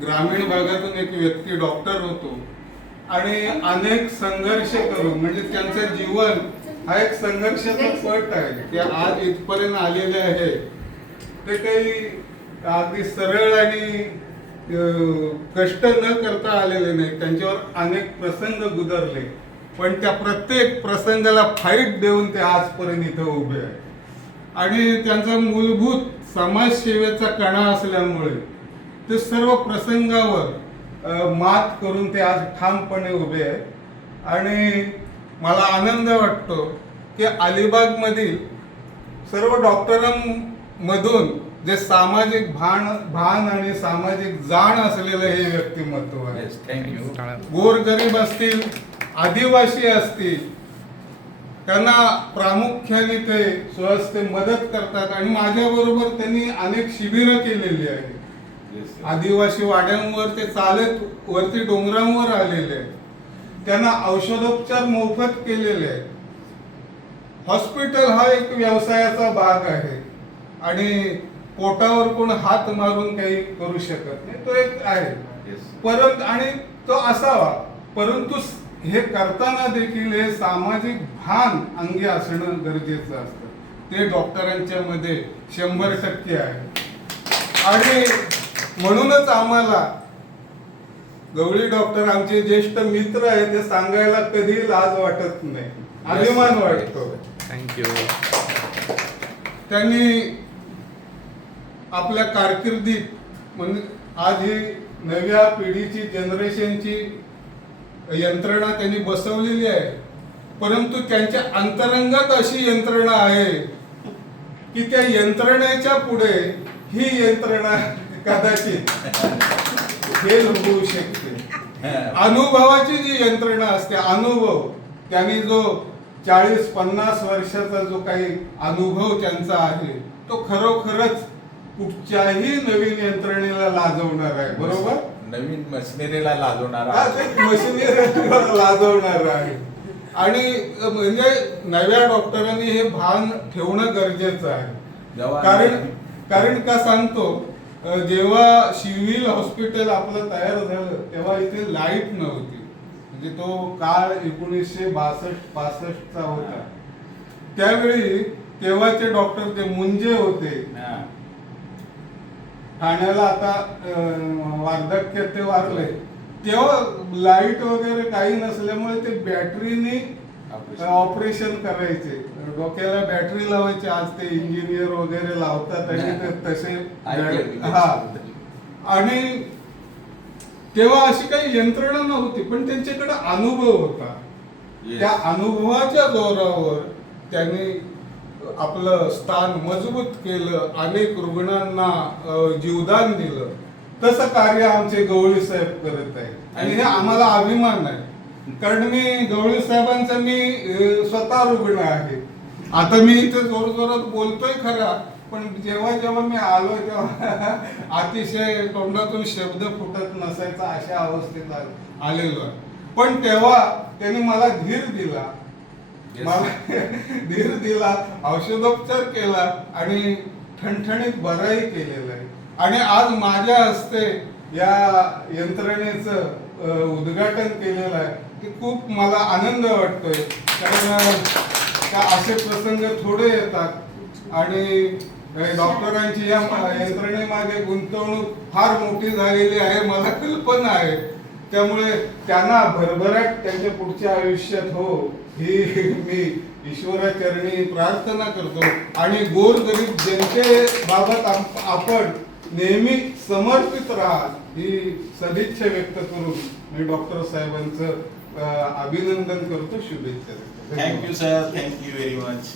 ग्रामीण भागातून एक व्यक्ती डॉक्टर होतो आणि अनेक संघर्ष करून म्हणजे त्यांचं जीवन हा एक संघर्षाचा पट आहे. ते आज इथपर्यंत आलेले आहे. ते काही अगदी सरळ आणि कष्ट न करता आलेले नाही. त्यांच्यावर अनेक प्रसंग गुदरले, पण त्या प्रत्येक प्रसंगाला फाईट देऊन ते आजपर्यंत इथं उभे आहे. आणि त्यांचा मूलभूत समाजसेवेचा कणा असल्यामुळे ते सर्व प्रसंगावर मात करून ते आज ठामपणे उभे आहेत. आणि मला आनंद वाटतो की अलिबागमधील सर्व डॉक्टरांमधून जे सामाजिक भान आणि सामाजिक जाण असलेलं हे व्यक्तिमत्व आहे. गोरगरीब असतील, आदिवासी असतील, त्यांना प्रामुख्याने ते स्वहस्ते मदत करतात. आणि माझ्याबरोबर त्यांनी अनेक शिबिरं केलेली आहेत. आदिवासी वाड्यांवर ते चालत वरती डोंगरांवर आलेले आहेत. त्यांना औषधोपचार मोफत केलेले आहेत. हॉस्पिटल हा एक व्यवसायाचा भाग आहे आणि पोटावर कोण हात मारून काही करू शकत नाही. तो एक आहे परंतु आणि तो असावा, परंतु हे करताना देखील हे सामाजिक भान अंगी असणं गरजेचं असतं. ते डॉक्टरांच्या मध्ये 100% आहे. आणि म्हणूनच आम्हाला गवळी डॉक्टर आमचे ज्येष्ठ मित्र आहे ते सांगायला कधी लाज वाटत नाही, अभिमान वाटतो. थँक्यू. त्यांनी आपल्या कारकिर्दीत म्हणजे आज ही नव्या पिढीची जनरेशनची यंत्रणा त्यांनी बसवलेली आहे, परंतु त्यांच्या अंतरंगात अशी यंत्रणा आहे की त्या यंत्रणेच्या पुढे ही यंत्रणा कदाचित फेल होऊ शकते. अनुभवाची जी यंत्रणा असते, अनुभव, त्यांनी जो 40-50 वर्षाचा जो काही अनुभव त्यांचा आहे तो खरोखरच कुठच्याही नवीन यंत्रणेला लाजवणार आहे. बरोबर, नवीन मशिनरीला लाजवणार मशिनरीला लाजवणार आहे. आणि म्हणजे नव्या डॉक्टरांनी हे भान ठेवणं गरजेचं आहे. कारण का सांगतो, जेव्हा सिव्हिल हॉस्पिटल आपलं तयार झालं तेव्हा इथे लाईट नव्हती. म्हणजे तो काळ 1962-65 होता. त्यावेळी तेव्हाचे डॉक्टर जे मुंजे होते, ठाण्याला आता वार्धक्यात ते वारले, तेव्हा लाईट वगैरे काही नसल्यामुळे ते बॅटरीने ऑपरेशन करायचे. डोक्याला बॅटरी लावायची. आज ते इंजिनियर वगैरे लावतात आणि ते तसे आणि तेव्हा अशी काही यंत्रणा नव्हती, पण त्यांच्याकडे अनुभव होता. त्या अनुभवाच्या जोरावर त्यांनी आपलं स्थान मजबूत केलं, अनेक रुग्णांना जीवदान दिलं. तसं कार्य आमचे गवळी साहेब करत आहेत आणि हे आम्हाला अभिमान आहे. कारण मी गवळी साहेबांचा मी स्वतः रुग्ण आहे. आता मी इथे जोर जोरात बोलतोय खरा, पण जेव्हा जेव्हा मी आलोय तेव्हा अतिशय तोंडातून शब्द फुटत नसायचा, अशा अवस्थेत आलेलो आहे. पण तेव्हा त्यांनी मला धीर दिला, धीर दिला, औषधोपचार केला आणि ठणठणीत बराई केलेला आहे. आणि आज माझ्या हस्ते या यंत्रणेचं उद्घाटन केलेलं आहे. ते खूप मला आनंद वाटतोय. कारण का असे प्रसंग थोडे येतात आणि डॉक्टरांची या यंत्रणेमागे गुंतवणूक फार मोठी झालेली आहे, मला कल्पना आहे. त्यामुळे त्यांना भरभराट त्यांच्या पुढच्या आयुष्यात हो ही मी ईश्वराचरणी प्रार्थना करतो. आणि गोरगरीब जनतेबाबत आपण नेहमी समर्पित राहा ही सदिच्छा व्यक्त करून मी डॉक्टर साहेबांचं अभिनंदन करतो, शुभेच्छा देतो. Thank you sir, thank you very much.